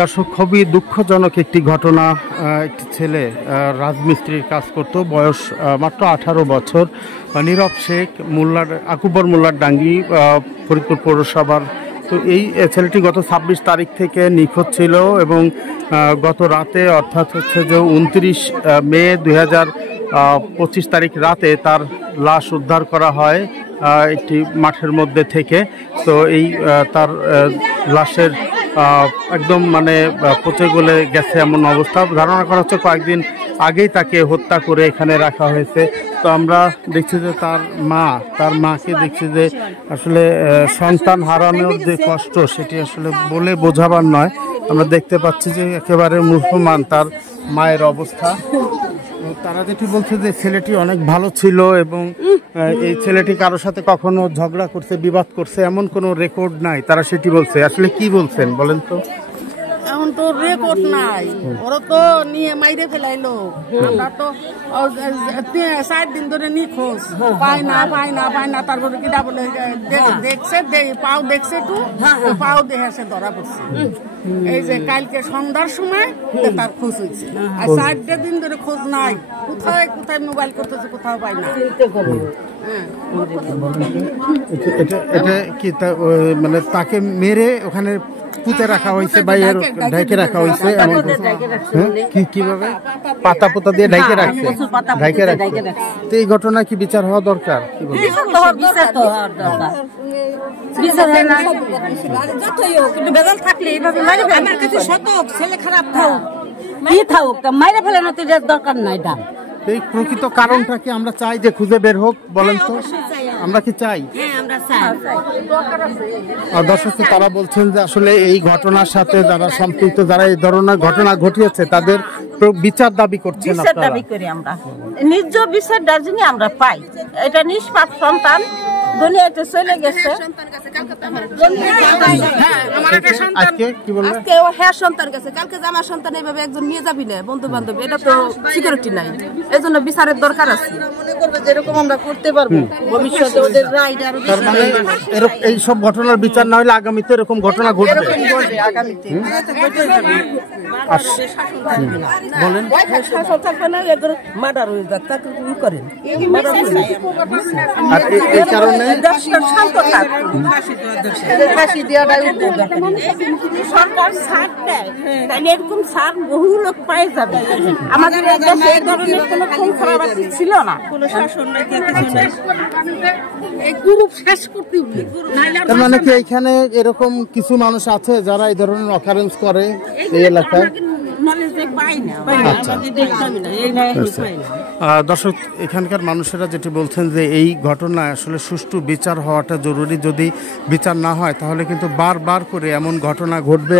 দর্শক, খুবই দুঃখজনক একটি ঘটনা। একটি ছেলে রাজমিস্ত্রির কাজ করত, বয়স মাত্র 18 বছর। নীরব শেখ, আকুবর মোল্লার ডাঙ্গি, ফরিদপুর পৌরসভার। তো এই ছেলেটি গত 26 তারিখ থেকে নিখোঁজ ছিল এবং গত রাতে অর্থাৎ হচ্ছে যে 29 মে 2025 তারিখ রাতে তার লাশ উদ্ধার করা হয় একটি মাঠের মধ্যে থেকে। তো এই তার লাশের একদম মানে পচে গলে গেছে এমন অবস্থা। ধারণা করা হচ্ছে কয়েকদিন আগেই তাকে হত্যা করে এখানে রাখা হয়েছে। তো আমরা দেখছি যে তার মাকে দেখছি যে আসলে সন্তান হারানোর যে কষ্ট সেটি আসলে বলে বোঝাবার নয়। আমরা দেখতে পাচ্ছি যে একেবারে মুসলমান তার মায়ের অবস্থা। তারা যেটি বলছে যে ছেলেটি অনেক ভালো ছিল এবং এই ছেলেটি কারোর সাথে কখনো ঝগড়া করছে, বিবাদ করছে এমন কোনো রেকর্ড নাই, তারা সেটি বলছে। আসলে কি বলছেন বলেন তো? এখন তো রেকর্ড নাই, ওরা তো নিয়ে মাইরে ফেলাইলো। আমরা তো 4 দিন ধরে নিখোঁজ, পাই না। তারপরে কিনা বলে দেখছে, পাও দেখছে একটু, পাও দেখে সে ধরা পড়ছে। এই যে কালকে সন্ধ্যার সময় তার খোঁজ হয়েছে, আর 4 দিন ধরে খোঁজ নাই। কোথায় মোবাইল করতেছে, কোথাও পাই না। এটা কি মানে তাকে মেরে ওখানে পুঁতে রাখা হয়েছে বা ঢেকে রাখা হয়েছে? কিভাবে পাতা পোতা দিয়ে ঢেকে রাখছে? তো এই ঘটনা কি বিচার হওয়া দরকার? দরকার নাই। এই প্রকৃত কারণটা কি আমরা চাই যে খুঁজে বের হোক, বলেন তো? আমরা কি চাই? দর্শক, তারা বলছেন যে আসলে এই ঘটনার সাথে যারা সম্পৃক্ত, যারা এই ধরনের ঘটনা ঘটিয়েছে তাদের বিচার দাবি করছেন। দাবি করি আমরা, নিজ বিচার দার্জিলিং আমরা পাই। এটা নিষ্পাপ সন্তান দুনিয়াতে চলে গেছে। কালকে আমার সন্তান এইভাবে একজন নিয়ে যাবি না, বন্ধু বান্ধব, এটা তো সিকিউরিটি নাই। এই জন্য বিচারের দরকার আছে। মনে করবে যেরকম আমরা করতে পারবো ভবিষ্যতে, ওদের রাইট আরো এই সব ঘটনার বিচার না হলে আগামীতে এরকম ঘটনা ঘটবে আগামীতে। বলেন, শাসন থাকবে না, মার্ডার হয়ে যাক, তাকে কি করেন? আর এই কারণে সরকার ছাড় দেয়, তাহলে এরকম ছাড় বহু লোক পাই যাবে। আমাদের দেশে এই ধরনের কোনো খুন খারাপ ছিল না, কোনো শাসন নাই। তার মানে কি এইখানে এরকম কিছু মানুষ আছে যারা এই ধরনের অকারেন্স করে এই এলাকায়? দর্শক, এখানকার মানুষেরা যেটি বলছেন যে এই ঘটনায় আসলে সুষ্ঠু বিচার হওয়াটা জরুরি। যদি বিচার না হয় তাহলে কিন্তু বারবার করে এমন ঘটনা ঘটবে,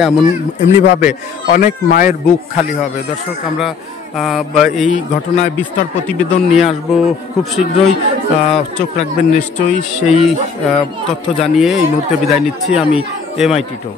এমনিভাবে অনেক মায়ের বুক খালি হবে। দর্শক, আমরা এই ঘটনায় বিস্তর প্রতিবেদন নিয়ে আসব খুব শীঘ্রই। চোখ রাখবেন নিশ্চয়ই। সেই তথ্য জানিয়ে এই মুহূর্তে বিদায় নিচ্ছি আমি, MI টিটো।